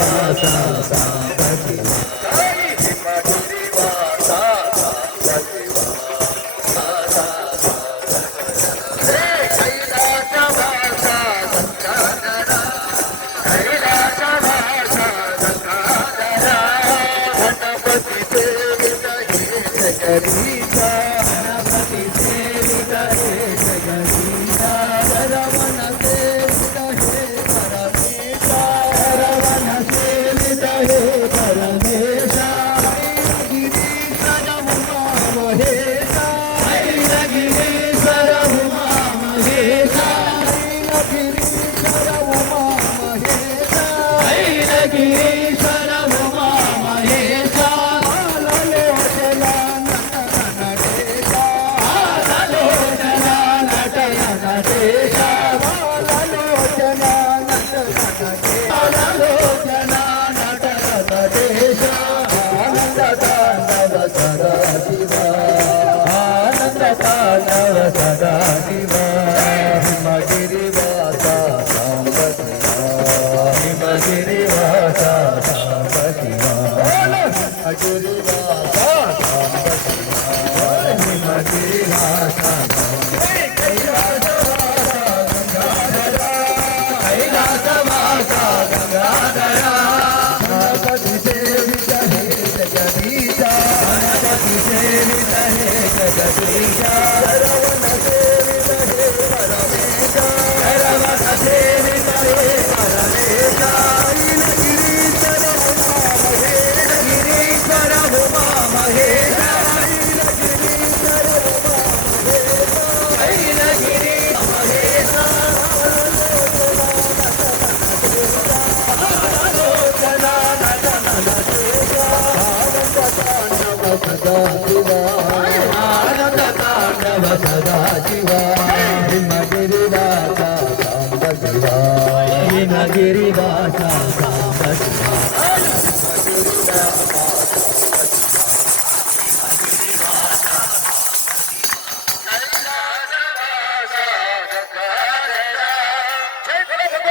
గిరివాస సాంబ శివ హిమగిరివాస సాంబ శివ కైలాసవాస గంగాధర కైలాసవాస గంగాధర గణపతి సేవిత హే జగదీశ గణపతి సేవిత హే జగదీశ రమణ సేవిత హే పరమేశ రమణ సేవిత హే పరమేశ గిరీశర ఉమా మహేశ గిరీశర ఉమా మహేశ గిరీశర ఉమా మహేశ గిరీశర ఉమా మహేశ ఆలలోచన నటనటేశ ఆలలోచన నటనటేశ ఆలలోచన నటనటేశ ఆలలోచన నటనటేశ ఆనంద తాండవ సదా శివ ఆనంద తాండవ సదా శివ హిమగిరివాస సాంబ శివ హిమగిరివాస సాంబ శివ హిమగిరివాస సాంబ శివ హిమగిరివాస కైలాసవాస గంగాధర గణపతి సేవిత హే జగదీశ గణపతి సేవిత హే జగదీశ రమణ సేవిత హే పరమేశ రమణ సేవిత హే పరమేశ గిరీశర ఉమా మహేశ గిరీశర ఉమా మహేశ గిరీశర ఉమా మహేశ గిరి మహేశ ఆలోచన నటనటేశ ఆనంద తాండవ సదా శివ ఆనంద తాండవ సదా శివ హిమగిరివాస సాంబ శివ హిమగిరివాస సాంబ శివ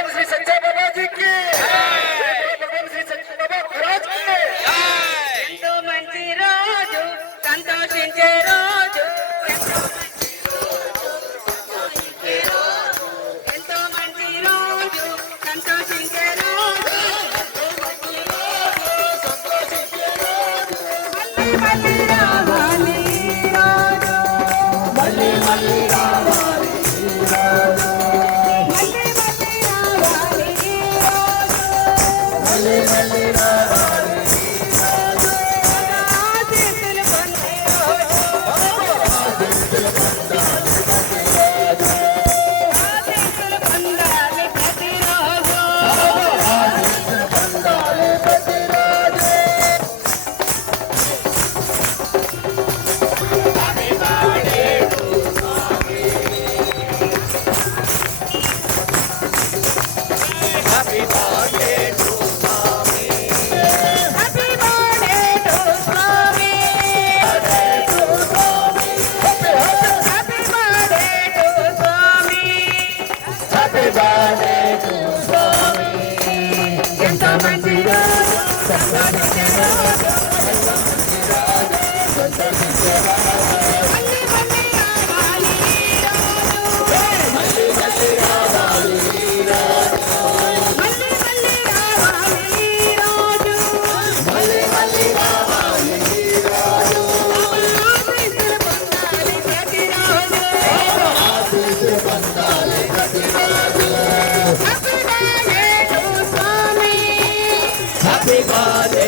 శ్రీ సత్య బాబాజీకి భగవాన్ శ్రీ సత్య బాబా మహారాజ్కి ఎంతో మంచి రోజు సంతోషించే రోజు ఎంతో మంచి రోజు సంతోషించే రోజు మళ్ళీ మళ్ళీ రావాలి ఈ రోజు మళ్ళీ మళ్ళీ రావాలి మళ్ళీ మళ్ళీ రావాలి ఈ రోజు మళ్ళీ మళ్ళీ రావాలి ఆశీస్సులు పొందే రోజు ఆశీస్సులు పొందాలి ప్రతిరోజు పొందాలి ప్రతిరోజు happy birthday to Swami happy birthday to Swami happy birthday to Swami happy birthday to Swami ఎంతో మంచి రోజు సంతోషించే రోజు మళ్ళీ మళ్ళీ రావాలి ఈ రోజు మళ్ళీ మళ్ళీ రావాలి ఈ రోజు మళ్ళీ మళ్ళీ రావాలి ఈరోజు ఆశీస్సులు పొందాలి ప్రతిరోజు ఆశీస్సులు పొందాలి ప్రతిరోజు happy birthday to Swami happy birthday